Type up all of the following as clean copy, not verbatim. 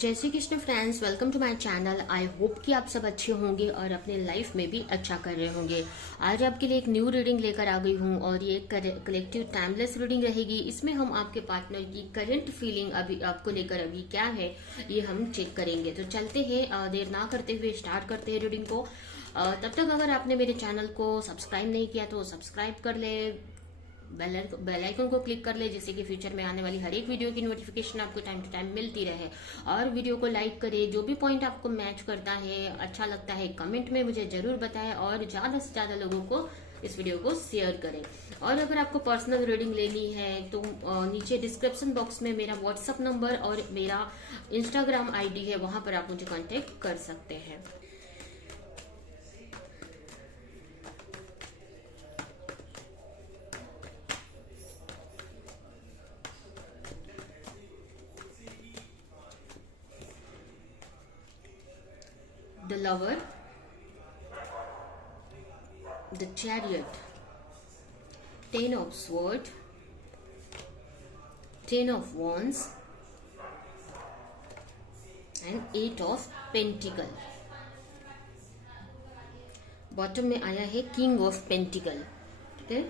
जय Shri Krishna friends, welcome to my channel. I hope कि आप सब अच्छे होंगे और अपने लाइफ में भी अच्छा कर रहे होंगे। आज आपके लिए एक न्यू रीडिंग लेकर आ गई हूँ और ये कलेक्टिव टाइमलेस रीडिंग रहेगी। इसमें हम आपके पार्टनर की करंट फीलिंग अभी आपको लेकर अभी क्या है ये हम चेक करेंगे। तो चलते हैं, देर ना करते हुए स्टार्ट करते हैं रीडिंग को। तब तक अगर आपने मेरे चैनल को सब्सक्राइब नहीं किया तो सब्सक्राइब कर ले, बेल आइकन को क्लिक कर ले, जिससे कि फ्यूचर में आने वाली हर एक वीडियो की नोटिफिकेशन आपको टाइम टू टाइम मिलती रहे। और वीडियो को लाइक करे, जो भी पॉइंट आपको मैच करता है, अच्छा लगता है, कमेंट में मुझे जरूर बताएं और ज्यादा से ज्यादा लोगों को इस वीडियो को शेयर करें। और अगर आपको पर्सनल रीडिंग लेनी है तो नीचे डिस्क्रिप्शन बॉक्स में मेरा व्हाट्सअप नंबर और मेरा इंस्टाग्राम आईडी है, वहां पर आप मुझे कांटेक्ट कर सकते हैं। The Lover, the Chariot, Ten of Swords, Ten of Wands and Eight of Pentacle। Bottom में आया है किंग ऑफ पेंटिकल। ठीक है,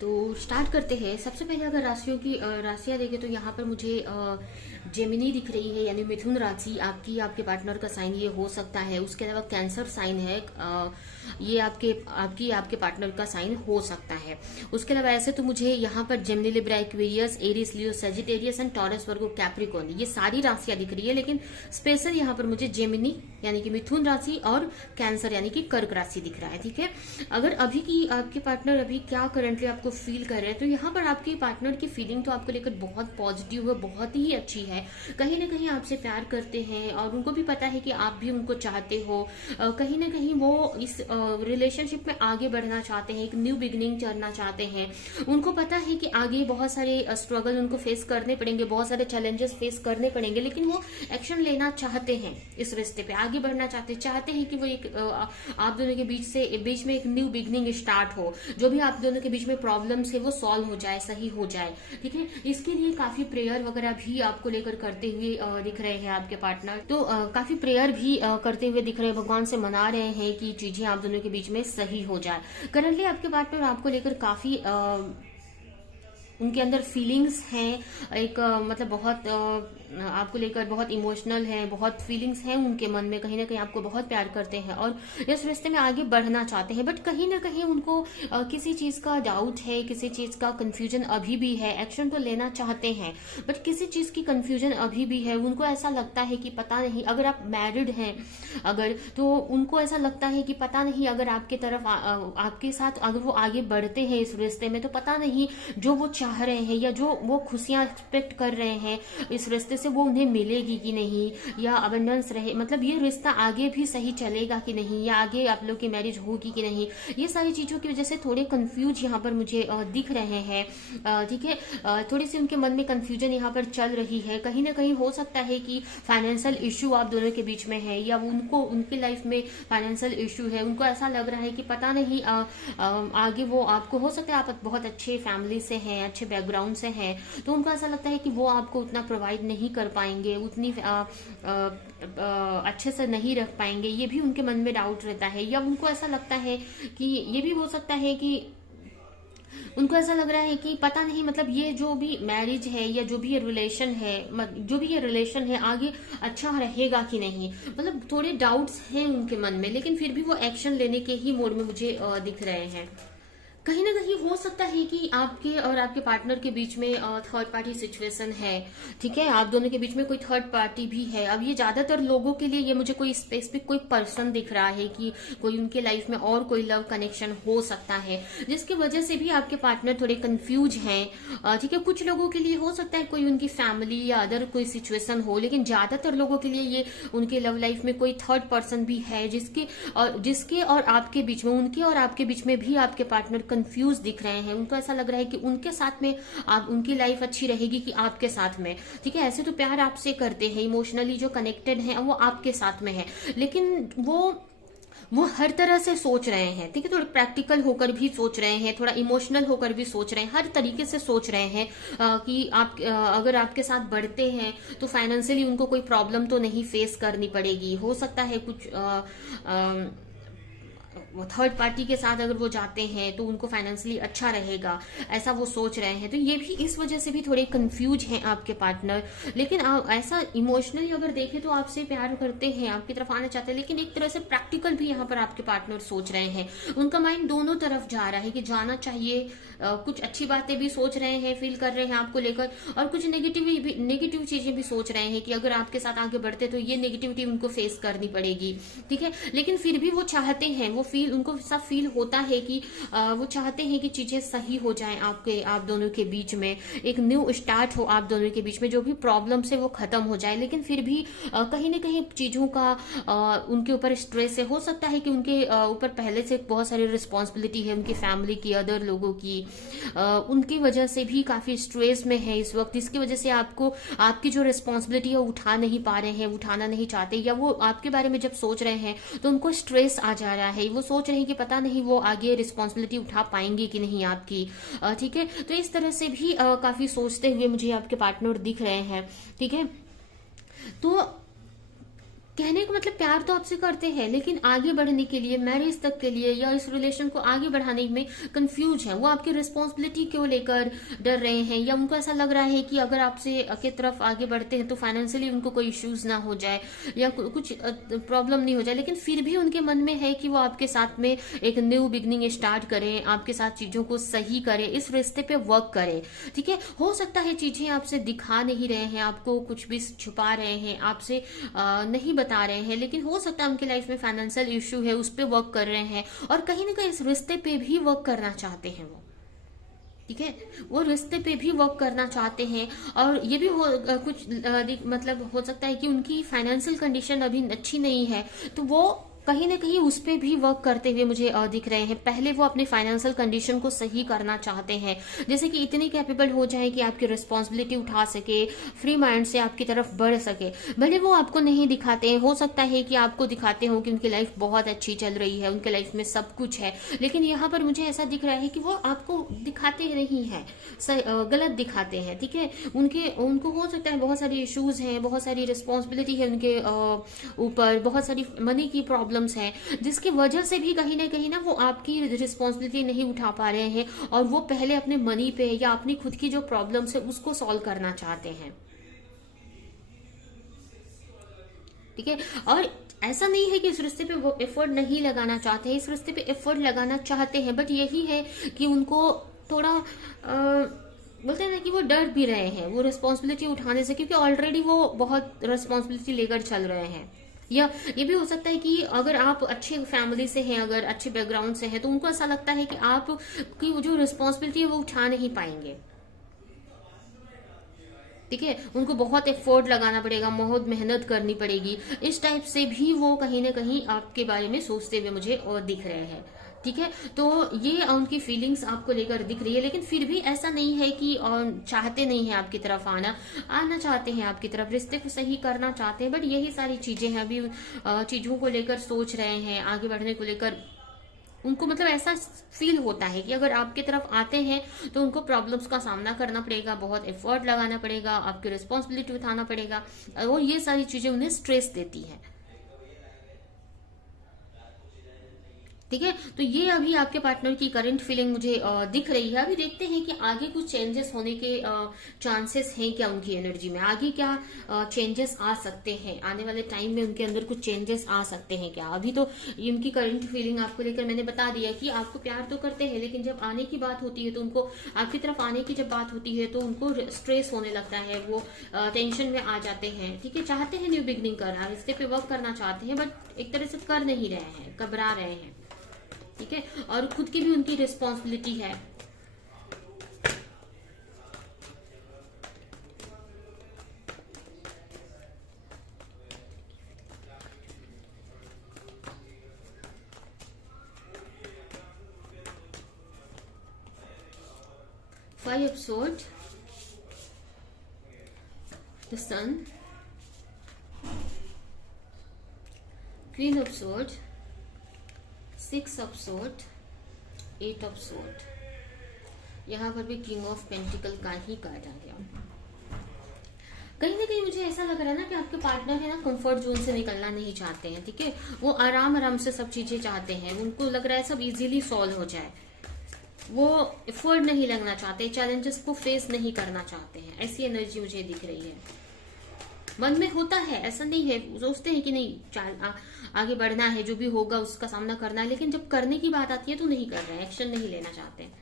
तो स्टार्ट करते हैं। सबसे पहले अगर राशियों की राशियां देखें तो यहाँ पर मुझे जेमिनी दिख रही है, यानी मिथुन राशि आपके पार्टनर का साइन ये हो सकता है। उसके अलावा कैंसर साइन है, ये आपके पार्टनर का साइन हो सकता है। उसके अलावा ऐसे तो मुझे यहाँ पर Gemini, Libra, Aquarius, Aries, Leo, Sagittarius and taurus, Virgo, Capricorn, ये सारी राशियां दिख रही है। लेकिन स्पेशल यहाँ पर मुझे जेमिनी यानी कि मिथुन राशि और कैंसर यानी कि कर्क राशि दिख रहा है। ठीक है, अगर अभी की आपके पार्टनर अभी क्या करंटली आपको फील कर रहे हैं तो यहाँ पर आपके पार्टनर की फीलिंग तो आपको लेकर बहुत पॉजिटिव है, बहुत ही अच्छी है। कहीं ना कहीं आपसे प्यार करते हैं और उनको भी पता है कि आप भी उनको चाहते हो। कहीं ना कहीं वो इस रिलेशनशिप में आगे बढ़ना चाहते हैं, एक न्यू बिगिनिंग करना चाहते हैं। उनको पता है कि आगे बहुत सारे स्ट्रगल उनको फेस करने पड़ेंगे, बहुत सारे चैलेंजेस फेस करने पड़ेंगे, लेकिन वो एक्शन लेना चाहते हैं, इस रिश्ते पे आगे बढ़ना चाहते हैं कि वो एक आप दोनों के बीच में एक न्यू बिगिनिंग स्टार्ट हो। जो भी आप दोनों के बीच में प्रॉब्लम्स है वो सॉल्व हो जाए, सही हो जाए। ठीक है, इसके लिए काफी प्रेयर वगैरह भी आपको लेकर करते हुए दिख रहे हैं आपके पार्टनर। तो काफी प्रेयर भी करते हुए दिख रहे हैं, भगवान से मना रहे हैं कि चीजें आप दोनों के बीच में सही हो जाए। करंटली आपके पार्टनर आपको लेकर काफी उनके अंदर फीलिंग्स हैं, एक मतलब बहुत आपको लेकर बहुत इमोशनल है, बहुत फीलिंग्स हैं उनके मन में। कहीं ना कहीं आपको बहुत प्यार करते हैं और इस रिश्ते में आगे बढ़ना चाहते हैं। बट कहीं ना कहीं उनको किसी चीज का डाउट है, किसी चीज का कंफ्यूजन अभी भी है। एक्शन तो लेना चाहते हैं बट किसी चीज की कंफ्यूजन अभी भी है। उनको ऐसा लगता है कि पता नहीं, अगर आप मैरिड हैं अगर, तो उनको ऐसा लगता है कि पता नहीं अगर आपके तरफ आपके साथ अगर वो आगे बढ़ते हैं इस रिश्ते में तो पता नहीं जो वो चाह रहे हैं या जो वो खुशियां एक्सपेक्ट कर रहे हैं इस रिश्ते से वो उन्हें मिलेगी कि नहीं, या अबंडेंस रहे, मतलब ये रिश्ता आगे भी सही चलेगा कि नहीं, या आगे आप लोग की मैरिज होगी कि नहीं। ये सारी चीजों की वजह से थोड़े कंफ्यूज यहाँ पर मुझे दिख रहे हैं। ठीक है, थोड़ी सी उनके मन में कंफ्यूजन यहाँ पर चल रही है। कहीं ना कहीं हो सकता है कि फाइनेंशियल इश्यू आप दोनों के बीच में है, या उनको उनकी लाइफ में फाइनेंशियल इश्यू है। उनको ऐसा लग रहा है कि पता नहीं आगे वो आपको, हो सकता है आप बहुत अच्छे फैमिली से हैं, अच्छे बैकग्राउंड से हैं, तो उनको ऐसा लगता है कि वो आपको उतना प्रोवाइड नहीं कर पाएंगे, उतनी अच्छे से नहीं रख पाएंगे। ये भी उनके मन में डाउट रहता है। या उनको ऐसा लगता है कि ये भी हो सकता है कि उनको ऐसा लग रहा है कि पता नहीं, मतलब ये जो भी मैरिज है या जो भी ये रिलेशन है, जो भी ये रिलेशन है आगे अच्छा रहेगा कि नहीं, मतलब थोड़े डाउट्स हैं उनके मन में, लेकिन फिर भी वो एक्शन लेने के ही मोड में मुझे दिख रहे हैं। कहीं ना कहीं हो सकता है कि आपके और आपके पार्टनर के बीच में थर्ड पार्टी सिचुएशन है। ठीक है, आप दोनों के बीच में कोई थर्ड पार्टी भी है। अब ये ज्यादातर लोगों के लिए ये मुझे कोई स्पेसिफिक कोई पर्सन दिख रहा है कि कोई उनके लाइफ में और कोई लव कनेक्शन हो सकता है, जिसकी वजह से भी आपके पार्टनर थोड़े कंफ्यूज हैं। ठीक है, कुछ लोगों के लिए हो सकता है कोई उनकी फैमिली या अदर कोई सिचुएशन हो, लेकिन ज्यादातर लोगों के लिए ये उनके लव लाइफ में कोई थर्ड पर्सन भी है, जिसके और आपके बीच में, उनके और आपके बीच में भी आपके पार्टनर कंफ्यूज दिख रहे हैं। उनको ऐसा लग रहा है कि उनके साथ में आप, उनकी लाइफ अच्छी रहेगी कि आपके साथ में। ठीक है, ऐसे तो प्यार आपसे करते हैं, इमोशनली जो कनेक्टेड है वो आपके साथ में है, लेकिन वो हर तरह से सोच रहे हैं। ठीक है, थोड़ा प्रैक्टिकल होकर भी सोच रहे हैं, थोड़ा इमोशनल होकर भी सोच रहे हैं, हर तरीके से सोच रहे हैं कि आप अगर आपके साथ बढ़ते हैं तो फाइनेंशियली उनको कोई प्रॉब्लम तो नहीं फेस करनी पड़ेगी। हो सकता है कुछ थर्ड पार्टी के साथ अगर वो जाते हैं तो उनको फाइनेंशियली अच्छा रहेगा, ऐसा वो सोच रहे हैं। तो ये भी इस वजह से भी थोड़े कंफ्यूज हैं आपके पार्टनर। लेकिन ऐसा इमोशनली अगर देखें तो आपसे प्यार करते हैं, आपकी तरफ आना चाहते हैं, लेकिन एक तरह से प्रैक्टिकल भी यहाँ पर आपके पार्टनर सोच रहे हैं। उनका माइंड दोनों तरफ जा रहा है कि जाना चाहिए, कुछ अच्छी बातें भी सोच रहे हैं, फील कर रहे हैं आपको लेकर, और कुछ नेगेटिव चीजें भी सोच रहे हैं कि अगर आपके साथ आगे बढ़ते तो ये नेगेटिविटी उनको फेस करनी पड़ेगी। ठीक है, लेकिन फिर भी वो चाहते हैं, उनको सब फील होता है कि वो चाहते हैं कि चीजें सही हो जाएं, आप दोनों के बीच में एक न्यू स्टार्ट हो, आप दोनों के बीच में जो भी प्रॉब्लम्स है वो खत्म हो जाए। लेकिन फिर भी कहीं ना कहीं चीजों का उनके ऊपर स्ट्रेस है। हो सकता है कि उनके ऊपर पहले से बहुत सारी रिस्पॉन्सिबिलिटी है, उनकी फैमिली की, अदर लोगों की, उनकी वजह से भी काफी स्ट्रेस में है इस वक्त। इसकी वजह से आपकी जो रिस्पॉन्सिबिलिटी है उठा नहीं पा रहे हैं, उठाना नहीं चाहते, या वो आपके बारे में जब सोच रहे हैं तो उनको स्ट्रेस आ जा रहा है। वो सोच रहे हैं कि पता नहीं वो आगे रिस्पॉन्सिबिलिटी उठा पाएंगे कि नहीं आपकी। ठीक है, तो इस तरह से भी काफी सोचते हुए मुझे आपके पार्टनर दिख रहे हैं। ठीक है, तो कहने का मतलब प्यार तो आपसे करते हैं, लेकिन आगे बढ़ने के लिए, मैरिज तक के लिए या इस रिलेशन को आगे बढ़ाने में कंफ्यूज है। वो आपकी रिस्पॉन्सिबिलिटी को लेकर डर रहे हैं, या उनको ऐसा लग रहा है कि अगर आपसे की तरफ आगे बढ़ते हैं तो फाइनेंशियली उनको कोई इश्यूज ना हो जाए या कुछ प्रॉब्लम नहीं हो जाए। लेकिन फिर भी उनके मन में है कि वो आपके साथ में एक न्यू बिगनिंग स्टार्ट करें, आपके साथ चीजों को सही करें, इस रिश्ते पे वर्क करें। ठीक है, हो सकता है चीजें आपसे दिखा नहीं रहे हैं, आपको कुछ भी छुपा रहे हैं, आपसे नहीं बता रहे हैं, लेकिन हो सकता है उनकी लाइफ में फाइनेंशियल इश्यू है, उस पर वर्क कर रहे हैं, और कहीं ना कहीं इस रिश्ते पे भी वर्क करना चाहते हैं वो। ठीक है, वो रिश्ते पे भी वर्क करना चाहते हैं। और ये भी मतलब हो सकता है कि उनकी फाइनेंशियल कंडीशन अभी अच्छी नहीं है, तो वो कहीं ना कहीं उस पे भी वर्क करते हुए मुझे दिख रहे हैं। पहले वो अपने फाइनेंशियल कंडीशन को सही करना चाहते हैं, जैसे कि इतनी कैपेबल हो जाए कि आपकी रिस्पॉन्सिबिलिटी उठा सके, फ्री माइंड से आपकी तरफ बढ़ सके। भले वो आपको नहीं दिखाते हैं, हो सकता है कि आपको दिखाते हो कि उनकी लाइफ बहुत अच्छी चल रही है, उनके लाइफ में सब कुछ है, लेकिन यहाँ पर मुझे ऐसा दिख रहा है कि वो आपको दिखाते नहीं है, गलत दिखाते हैं। ठीक है, उनको हो सकता है बहुत सारी इश्यूज हैं, बहुत सारी रिस्पॉन्सिबिलिटी है उनके ऊपर, बहुत सारी मनी की प्रॉब्लम्स हैं, जिसकी वजह से भी कहीं ना वो आपकी रिस्पॉन्सिबिलिटी नहीं उठा पा रहे हैं, और वो पहले अपने मनी पे या अपनी खुद की जो प्रॉब्लम्स है उसको सॉल्व करना चाहते हैं। ठीक है, और ऐसा नहीं है कि इस रिश्ते पे वो एफर्ट नहीं लगाना चाहते हैं, इस रिश्ते पे एफर्ट लगाना चाहते हैं, बट यही है कि उनको थोड़ा बोलते हैं ना कि वो डर भी रहे हैं वो रिस्पॉन्सिबिलिटी उठाने से, क्योंकि ऑलरेडी वो बहुत रिस्पॉन्सिबिलिटी लेकर चल रहे हैं। या ये भी हो सकता है कि अगर आप अच्छे फैमिली से हैं, अगर अच्छे बैकग्राउंड से हैं, तो उनको ऐसा लगता है कि आप की जो रिस्पॉन्सिबिलिटी है वो उठा नहीं पाएंगे। ठीक है, उनको बहुत एफर्ट लगाना पड़ेगा, बहुत मेहनत करनी पड़ेगी, इस टाइप से भी वो कहीं ना कहीं आपके बारे में सोचते हुए मुझे और दिख रहे हैं। ठीक है, तो ये उनकी फीलिंग्स आपको लेकर दिख रही है, लेकिन फिर भी ऐसा नहीं है कि चाहते नहीं है आपकी तरफ आना चाहते हैं आपकी तरफ, रिश्ते को सही करना चाहते हैं, बट यही सारी चीजें हैं, अभी चीजों को लेकर सोच रहे हैं, आगे बढ़ने को लेकर उनको मतलब ऐसा फील होता है कि अगर आपकी तरफ आते हैं तो उनको प्रॉब्लम्स का सामना करना पड़ेगा, बहुत एफर्ट लगाना पड़ेगा, आपकी रिस्पॉन्सिबिलिटी उठाना पड़ेगा, और ये सारी चीजें उन्हें स्ट्रेस देती है। ठीक है, तो ये अभी आपके पार्टनर की करंट फीलिंग मुझे दिख रही है। अभी देखते हैं कि आगे कुछ चेंजेस होने के चांसेस हैं क्या उनकी एनर्जी में, आगे क्या चेंजेस आ सकते हैं, आने वाले टाइम में उनके अंदर कुछ चेंजेस आ सकते हैं क्या। अभी तो इनकी करंट फीलिंग आपको लेकर मैंने बता दिया कि आपको प्यार तो करते हैं, लेकिन जब आने की बात होती है तो उनको आपकी तरफ आने की जब बात होती है तो उनको स्ट्रेस होने लगता है, वो टेंशन में आ जाते हैं। ठीक है, चाहते हैं न्यू बिगनिंग करना, रिश्ते पे वर्क करना चाहते हैं, बट एक तरह से कर नहीं रहे हैं, घबरा रहे हैं। ठीक है, और खुद की भी उनकी रिस्पॉन्सिबिलिटी है। Five of sword, the sun, queen of sword, six of sword, eight of sword. यहाँ पर भी किंग ऑफ पेंटिकल का ही कार्ड आ गया। कहीं ना कहीं मुझे ऐसा लग रहा है ना कि आपके पार्टनर है ना कंफर्ट जोन से निकलना नहीं चाहते हैं। ठीक है, वो आराम आराम से सब चीजें चाहते हैं, उनको लग रहा है सब इजीली सॉल्व हो जाए, वो एफर्ट नहीं लगना चाहते, चैलेंजेस को फेस नहीं करना चाहते हैं, ऐसी एनर्जी मुझे दिख रही है। मन में होता है, ऐसा नहीं है, सोचते हैं कि नहीं आगे बढ़ना है, जो भी होगा उसका सामना करना है, लेकिन जब करने की बात आती है तो नहीं कर रहे हैं, एक्शन नहीं लेना चाहते।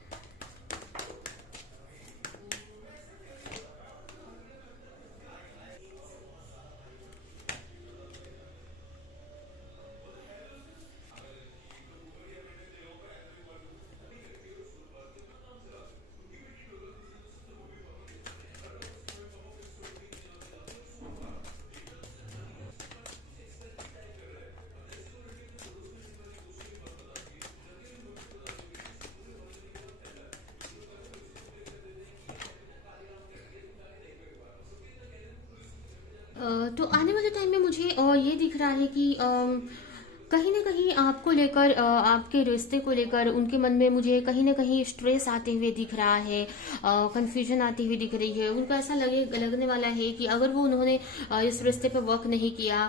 तो आने वाले टाइम में मुझे ये दिख रहा है कि कहीं ना कहीं आपको लेकर आपके रिश्ते को लेकर उनके मन में मुझे कहीं ना कहीं स्ट्रेस आते हुए दिख रहा है, कंफ्यूजन आती हुई दिख रही है। उनको ऐसा लगने वाला है कि अगर वो उन्होंने इस रिश्ते पे वर्क नहीं किया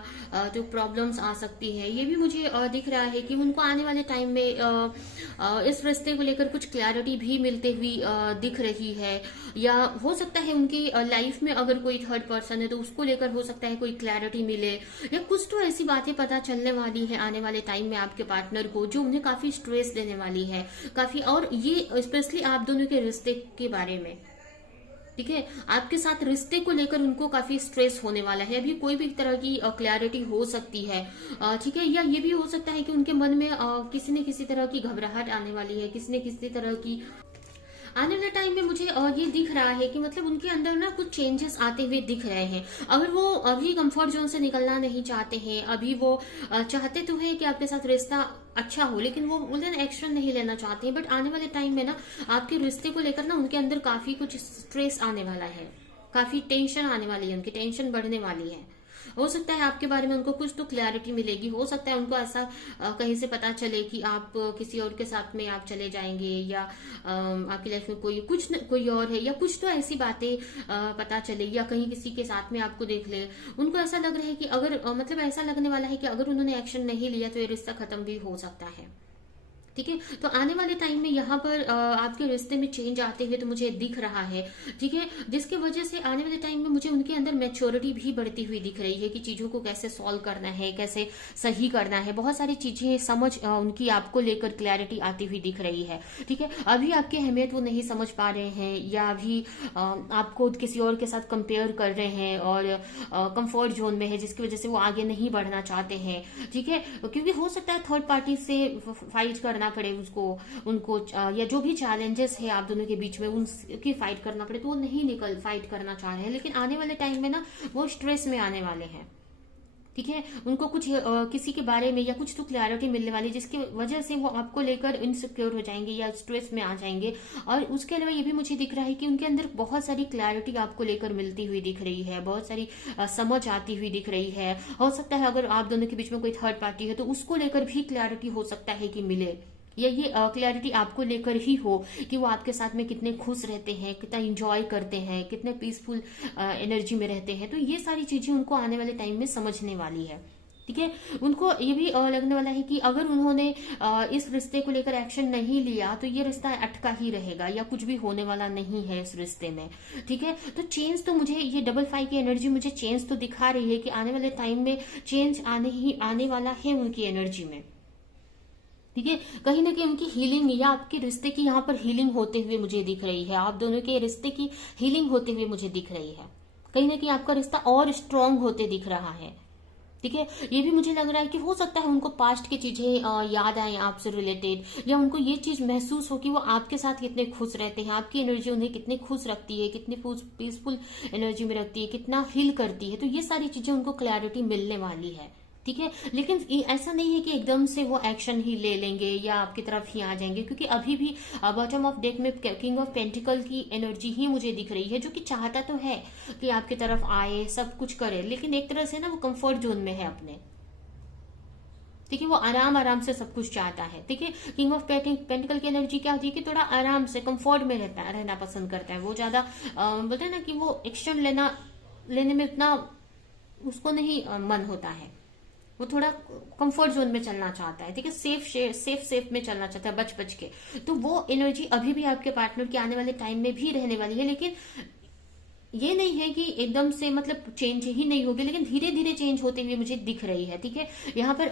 तो प्रॉब्लम्स आ सकती है। ये भी मुझे दिख रहा है कि उनको आने वाले टाइम में इस रिश्ते को लेकर कुछ क्लैरिटी भी मिलते हुई दिख रही है, या हो सकता है उनकी लाइफ में अगर कोई थर्ड पर्सन है तो उसको लेकर हो सकता है कोई क्लैरिटी मिले, या कुछ तो ऐसी बातें पता चलने वाली है आने वाले टाइम में आपके पार्टनर को जो उन्हें काफी स्ट्रेस देने वाली है काफी, और ये स्पेशली आप दोनों के रिश्ते के बारे में। ठीक है, आपके साथ रिश्ते को लेकर उनको काफी स्ट्रेस होने वाला है, अभी कोई भी तरह की क्लैरिटी हो सकती है। ठीक है, या ये भी हो सकता है कि उनके मन में किसी न किसी तरह की घबराहट आने वाली है, किसी न किसी तरह की आने वाले टाइम में मुझे ये दिख रहा है कि मतलब उनके अंदर ना कुछ चेंजेस आते हुए दिख रहे हैं। अगर वो अभी कंफर्ट जोन से निकलना नहीं चाहते हैं, अभी वो चाहते तो है कि आपके साथ रिश्ता अच्छा हो, लेकिन वो उन्हें एक्शन नहीं लेना चाहते हैं। बट आने वाले टाइम में ना आपके रिश्ते को लेकर ना उनके अंदर काफी कुछ स्ट्रेस आने वाला है, काफी टेंशन आने वाली है, उनकी टेंशन बढ़ने वाली है। हो सकता है आपके बारे में उनको कुछ तो क्लैरिटी मिलेगी, हो सकता है उनको ऐसा कहीं से पता चले कि आप किसी और के साथ में आप चले जाएंगे, या आपकी लाइफ में कोई और है, या कुछ तो ऐसी बातें पता चले, या कहीं किसी के साथ में आपको देख ले। उनको ऐसा लग रहा है कि अगर मतलब ऐसा लगने वाला है कि अगर उन्होंने एक्शन नहीं लिया तो ये रिश्ता खत्म भी हो सकता है। ठीक है, तो आने वाले टाइम में यहाँ पर आपके रिश्ते में चेंज आते हुए तो मुझे दिख रहा है। ठीक है, जिसकी वजह से आने वाले टाइम में मुझे उनके अंदर मैच्योरिटी भी बढ़ती हुई दिख रही है कि चीजों को कैसे सॉल्व करना है, कैसे सही करना है, बहुत सारी चीजें समझ उनकी आपको लेकर क्लैरिटी आती हुई दिख रही है। ठीक है, अभी आपकी अहमियत वो नहीं समझ पा रहे हैं, या अभी आपको किसी और के साथ कंपेयर कर रहे हैं और कंफर्ट जोन में है, जिसकी वजह से वो आगे नहीं बढ़ना चाहते हैं। ठीक है, क्योंकि हो सकता है थर्ड पार्टी से फाइट करना पड़े उनको, या जो भी चैलेंजेस है आप दोनों के बीच में उनकी फाइट करना पड़े, तो वो नहीं फाइट करना चाह रहे हैं। लेकिन आने वाले टाइम में ना वो स्ट्रेस में आने वाले हैं। ठीक है, उनको कुछ किसी के बारे में या कुछ तो क्लैरिटी मिलने वाली, जिसकी वजह से वो आपको लेकर इनसिक्योर हो जाएंगे या स्ट्रेस में आ जाएंगे। और उसके अलावा ये भी मुझे दिख रहा है कि उनके अंदर बहुत सारी क्लैरिटी आपको लेकर मिलती हुई दिख रही है, बहुत सारी समझ आती हुई दिख रही है। हो सकता है अगर आप दोनों के बीच में कोई थर्ड पार्टी है तो उसको लेकर भी क्लैरिटी हो सकता है कि मिले, या ये क्लैरिटी आपको लेकर ही हो कि वो आपके साथ में कितने खुश रहते हैं, कितना इंजॉय करते हैं, कितने पीसफुल एनर्जी में रहते हैं। तो ये सारी चीजें उनको आने वाले टाइम में समझने वाली है। ठीक है। उनको ये भी लगने वाला है कि अगर उन्होंने इस रिश्ते को लेकर एक्शन नहीं लिया तो ये रिश्ता अटका ही रहेगा या कुछ भी होने वाला नहीं है इस रिश्ते में। ठीक है, तो चेंज तो मुझे ये डबल 5 की एनर्जी मुझे चेंज तो दिखा रही है कि आने वाले टाइम में चेंज आने वाला है उनकी एनर्जी में। ठीक है, कहीं ना कहीं उनकी हीलिंग या आपके रिश्ते की यहाँ पर हीलिंग होते हुए मुझे दिख रही है। आप दोनों के रिश्ते की हीलिंग होते हुए मुझे दिख रही है। कहीं ना कहीं आपका रिश्ता और स्ट्रांग होते दिख रहा है। ठीक है, ये भी मुझे लग रहा है कि हो सकता है उनको पास्ट की चीजें याद आए आपसे रिलेटेड, या उनको ये चीज महसूस हो कि वो आपके साथ कितने खुश रहते हैं, आपकी एनर्जी उन्हें कितनी खुश रखती है, कितनी पीसफुल एनर्जी में रखती है, कितना हील करती है। तो ये सारी चीजें उनको क्लैरिटी मिलने वाली है। ठीक है, लेकिन ऐसा नहीं है कि एकदम से वो एक्शन ही ले लेंगे या आपकी तरफ ही आ जाएंगे, क्योंकि अभी भी बॉटम ऑफ डेक में किंग ऑफ पेंटिकल की एनर्जी ही मुझे दिख रही है, जो कि चाहता तो है कि आपकी तरफ आए, सब कुछ करे, लेकिन एक तरह से ना वो कंफर्ट जोन में है अपने। ठीक है, वो आराम आराम से सब कुछ चाहता है। ठीक है, किंग ऑफ पेंटिकल की एनर्जी क्या होती है कि थोड़ा आराम से कंफर्ट में रहना पसंद करता है। वो ज्यादा बोलते हैं ना कि वो एक्शन लेने में इतना उसको नहीं मन होता है। वो थोड़ा कंफर्ट जोन में चलना चाहता है। ठीक है, सेफ में चलना चाहता है, बच बच के। तो वो एनर्जी अभी भी आपके पार्टनर के आने वाले टाइम में भी रहने वाली है, लेकिन ये नहीं है कि एकदम से मतलब चेंज ही नहीं होगी, लेकिन धीरे धीरे चेंज होते हुए मुझे दिख रही है। ठीक है, यहाँ पर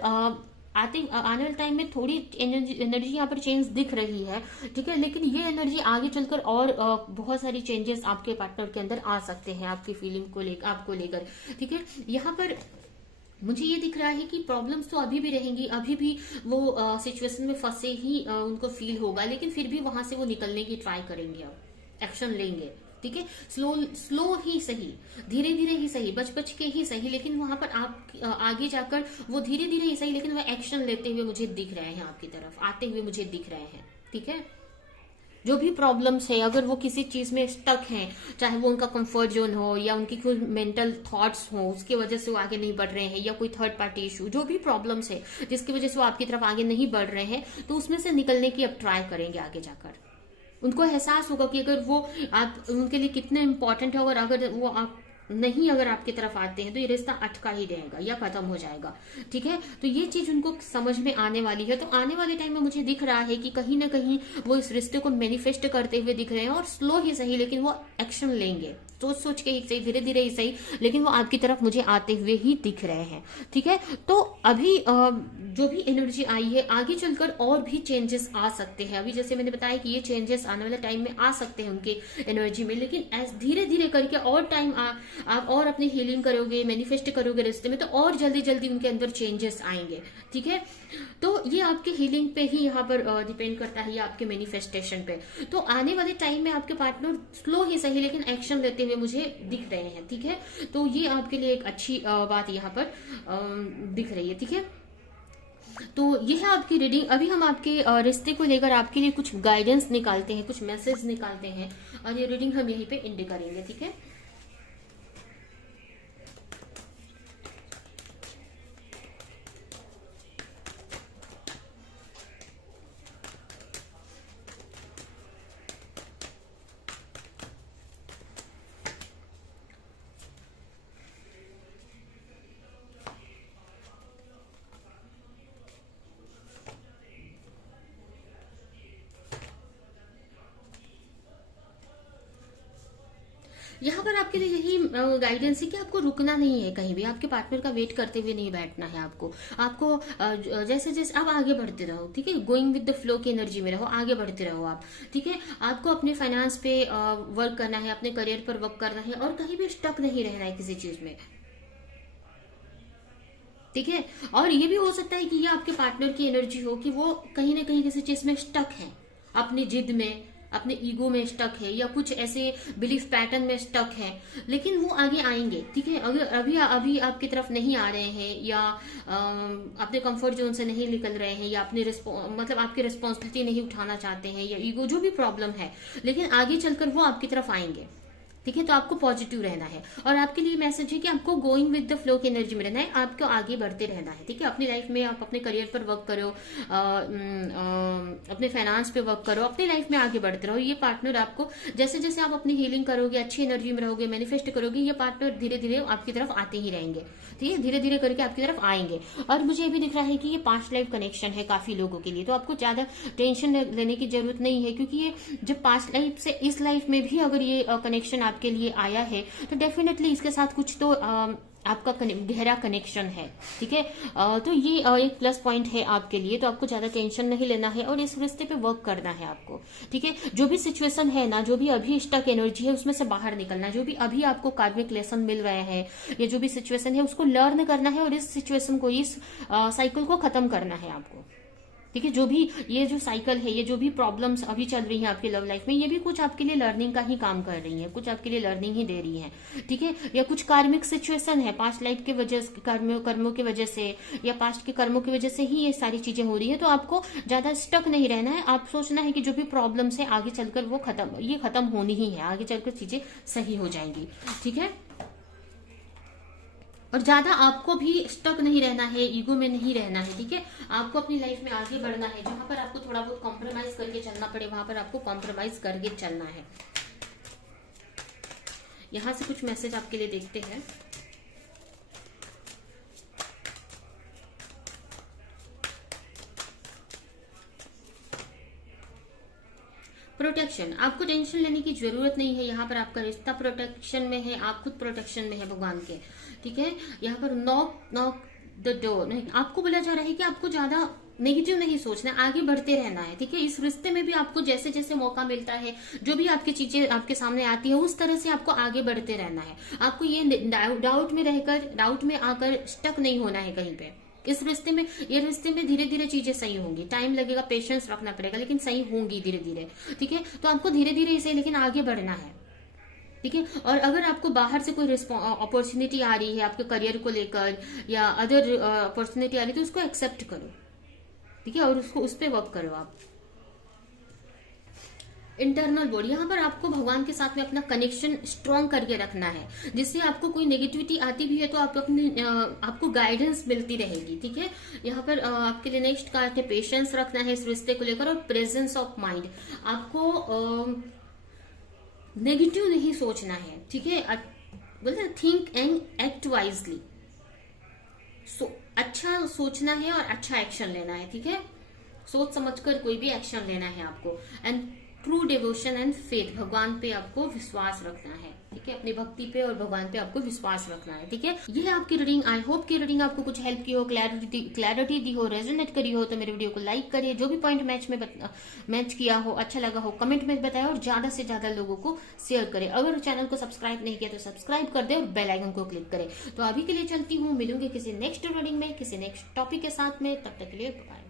आने वाले टाइम में थोड़ी एनर्जी यहाँ पर चेंज दिख रही है। ठीक है, लेकिन ये एनर्जी आगे चलकर और बहुत सारी चेंजेस आपके पार्टनर के अंदर आ सकते हैं, आपकी फीलिंग को लेकर, आपको लेकर। ठीक है, यहाँ पर मुझे ये दिख रहा है कि प्रॉब्लम्स तो अभी भी रहेंगी, अभी भी वो सिचुएशन में फंसे ही उनको फील होगा, लेकिन फिर भी वहां से वो निकलने की ट्राई करेंगे, अब एक्शन लेंगे। ठीक है, स्लो ही सही, धीरे धीरे ही सही, बच बच के ही सही, लेकिन वहां पर आप आगे जाकर वो धीरे धीरे ही सही, लेकिन वो एक्शन लेते हुए मुझे दिख रहे हैं, आपकी तरफ आते हुए मुझे दिख रहे हैं। ठीक है, जो भी प्रॉब्लम्स है, अगर वो किसी चीज में स्टक हैं, चाहे वो उनका कंफर्ट जोन हो या उनकी कोई मेंटल थॉट्स हो, उसकी वजह से वो आगे नहीं बढ़ रहे हैं, या कोई थर्ड पार्टी इशू, जो भी प्रॉब्लम्स है जिसकी वजह से वो आपकी तरफ आगे नहीं बढ़ रहे हैं, तो उसमें से निकलने की अब ट्राई करेंगे आगे जाकर। उनको एहसास होगा कि अगर वो आप उनके लिए कितने इंपॉर्टेंट है, और अगर वो आप नहीं अगर आपकी तरफ आते हैं तो ये रिश्ता अटका ही रहेगा या खत्म हो जाएगा। ठीक है, तो ये चीज उनको समझ में आने वाली है। तो आने वाले टाइम में मुझे दिख रहा है कि कहीं ना कहीं वो इस रिश्ते को मैनिफेस्ट करते हुए दिख रहे हैं, और स्लो ही सही, लेकिन वो एक्शन लेंगे, सोच के ही सही, धीरे धीरे ही सही, लेकिन वो आपकी तरफ मुझे आते हुए ही दिख रहे हैं। ठीक है, तो अभी जो भी एनर्जी आई है, आगे चलकर और भी चेंजेस आ सकते हैं। अभी जैसे मैंने बताया कि ये चेंजेस आने वाले टाइम में आ सकते हैं उनके एनर्जी में, लेकिन धीरे धीरे करके और टाइम आप और अपनी हीलिंग करोगे, मैनिफेस्ट करोगे रिश्ते में, तो और जल्दी जल्दी उनके अंदर चेंजेस आएंगे। ठीक है, तो ये आपकी हीलिंग पे ही यहाँ पर डिपेंड करता है, या आपके मैनिफेस्टेशन पे। तो आने वाले टाइम में आपके पार्टनर स्लो ही सही लेकिन एक्शन लेते हुए मुझे दिख रहे हैं। ठीक है, तो ये आपके लिए एक अच्छी बात यहाँ पर दिख रही है। ठीक है, तो ये है आपकी रीडिंग। अभी हम आपके रिश्ते को लेकर आपके लिए कुछ गाइडेंस निकालते हैं, कुछ मैसेज निकालते हैं, और ये रीडिंग हम यहीं पे एंड करेंगे। ठीक है, यहाँ पर आपके लिए यही गाइडेंस है कि आपको रुकना नहीं है कहीं भी, आपके पार्टनर का वेट करते हुए नहीं बैठना है। आपको जैसे जैसे आप आगे बढ़ते रहो। ठीक है, गोइंग विद द फ्लो की एनर्जी में रहो, आगे बढ़ते रहो आप। ठीक है, आपको अपने फाइनेंस पे वर्क करना है, अपने करियर पर वर्क करना है, और कहीं भी स्टक नहीं रहना है किसी चीज में। ठीक है, और ये भी हो सकता है कि ये आपके पार्टनर की एनर्जी हो कि वो कहीं ना कहीं किसी चीज में स्टक है, अपनी जिद में, अपने ईगो में स्टक है, या कुछ ऐसे बिलीफ पैटर्न में स्टक है, लेकिन वो आगे आएंगे। ठीक है, अगर अभी आपकी तरफ नहीं आ रहे हैं, या अपने कंफर्ट जोन से नहीं निकल रहे हैं, या अपने मतलब आपकी रिस्पॉन्सिबिलिटी नहीं उठाना चाहते हैं, या ईगो, जो भी प्रॉब्लम है, लेकिन आगे चलकर वो आपकी तरफ आएंगे। ठीक है। तो आपको पॉजिटिव रहना है, और आपके लिए मैसेज है कि आपको गोइंग विद द फ्लो की एनर्जी में रहना है, आपको आगे बढ़ते रहना है। ठीक है, अपनी लाइफ में आप अपने करियर पर वर्क करो, अपने फाइनेंस पे वर्क करो, अपनी लाइफ में आगे बढ़ते रहो। ये पार्टनर आपको जैसे जैसे आप अपनी हीलिंग करोगे, अच्छी एनर्जी में रहोगे, मैनिफेस्ट करोगे, ये पार्टनर धीरे धीरे आपकी तरफ आते ही रहेंगे। ठीक है, धीरे धीरे करके आपकी तरफ आएंगे। और मुझे ये भी दिख रहा है कि ये पास्ट लाइफ कनेक्शन है काफी लोगों के लिए, तो आपको ज्यादा टेंशन लेने की जरूरत नहीं है, क्योंकि ये जब पास्ट लाइफ से इस लाइफ में भी अगर ये कनेक्शन आपके लिए आया है तो डेफिनेटली इसके साथ कुछ तो आपका गहरा कनेक्शन है। ठीक है, तो ये एक प्लस पॉइंट है आपके लिए। तो आपको ज्यादा टेंशन नहीं लेना है और इस रिश्ते पे वर्क करना है आपको। ठीक है, जो भी सिचुएशन है ना, जो भी अभी स्टक एनर्जी है, उसमें से बाहर निकलना है। जो भी अभी आपको कार्मिक लेसन मिल रहे हैं या जो भी सिचुएशन है, उसको लर्न करना है और इस सिचुएशन को, इस साइकिल को खत्म करना है आपको। ठीक है, जो भी ये जो साइकिल है, ये जो भी प्रॉब्लम्स अभी चल रही हैं आपकी लव लाइफ में, ये भी कुछ आपके लिए लर्निंग का ही काम कर रही हैं, कुछ आपके लिए लर्निंग ही दे रही हैं। ठीक है, या कुछ कार्मिक सिचुएशन है, पास्ट लाइफ के वजह से, कर्मों की वजह से या पास्ट के कर्मों की वजह से ही ये सारी चीजें हो रही है। तो आपको ज्यादा स्टक नहीं रहना है। आप सोचना है कि जो भी प्रॉब्लम्स है आगे चलकर वो ये खत्म होनी ही है, आगे चलकर चीजें सही हो जाएंगी। ठीक है, और ज्यादा आपको भी स्टक नहीं रहना है, ईगो में नहीं रहना है। ठीक है, आपको अपनी लाइफ में आगे बढ़ना है। जहां पर आपको थोड़ा बहुत कॉम्प्रोमाइज करके चलना पड़े, वहां पर आपको कॉम्प्रोमाइज करके चलना है। यहां से कुछ मैसेज आपके लिए देखते हैं। प्रोटेक्शन, आपको टेंशन लेने की जरूरत नहीं है। यहाँ पर आपका रिश्ता प्रोटेक्शन में है, आप खुद प्रोटेक्शन में है भगवान के। ठीक है, यहाँ पर नॉक द डोर नहीं, आपको बोला जा रहा है कि आपको ज्यादा नेगेटिव नहीं सोचना, आगे बढ़ते रहना है। ठीक है, इस रिश्ते में भी आपको जैसे जैसे मौका मिलता है, जो भी आपकी चीजें आपके सामने आती है, उस तरह से आपको आगे बढ़ते रहना है। आपको ये डाउट में आकर स्टक नहीं होना है कहीं पे। इस रिश्ते में, ये रिश्ते में धीरे धीरे चीजें सही होंगी, टाइम लगेगा, पेशेंस रखना पड़ेगा, लेकिन सही होंगी धीरे धीरे। ठीक है, तो आपको धीरे धीरे इसे लेकिन आगे बढ़ना है। ठीक है, और अगर आपको बाहर से कोई अपॉर्चुनिटी आ रही है आपके करियर को लेकर या अदर अपॉर्चुनिटी आ रही है, तो उसको एक्सेप्ट करो। ठीक है, और उसको उस पर वर्क करो आप। इंटरनल बोर्ड, यहाँ पर आपको भगवान के साथ में अपना कनेक्शन स्ट्रॉन्ग करके रखना है, जिससे आपको कोई नेगेटिविटी आती भी है तो आपको गाइडेंस मिलती रहेगी। ठीक है, यहाँ पर आपके लिए नेक्स्ट कार्ड है पेशेंस रखना है इस रिश्ते को लेकर, और प्रेजेंस ऑफ माइंड। आपको नेगेटिव नहीं सोचना है। ठीक है, बोलते थिंक एंड एक्ट वाइजली। अच्छा सोचना है और अच्छा एक्शन लेना है। ठीक है, सोच समझकर कोई भी एक्शन लेना है आपको। And true devotion and faith, भगवान पे आपको विश्वास रखना है। ठीक है, अपनी भक्ति पे और भगवान पे आपको विश्वास रखना है। ठीक है, ये है आपकी रीडिंग। आई होप की रीडिंग आपको कुछ हेल्प की हो, क्लैरिटी दी हो, रेजोनेट करी हो। तो मेरे वीडियो को लाइक करिए, जो भी पॉइंट मैच किया हो, अच्छा लगा हो, कमेंट में बताएं, और ज्यादा से ज्यादा लोगों को शेयर करें। अगर चैनल को सब्सक्राइब नहीं किया तो सब्सक्राइब कर दे और बेल आइकन को क्लिक करें। तो अभी के लिए चलती हूँ, मिलूंगी किसी नेक्स्ट रीडिंग में, किसी नेक्स्ट टॉपिक के साथ में। तब तक के लिए बाय।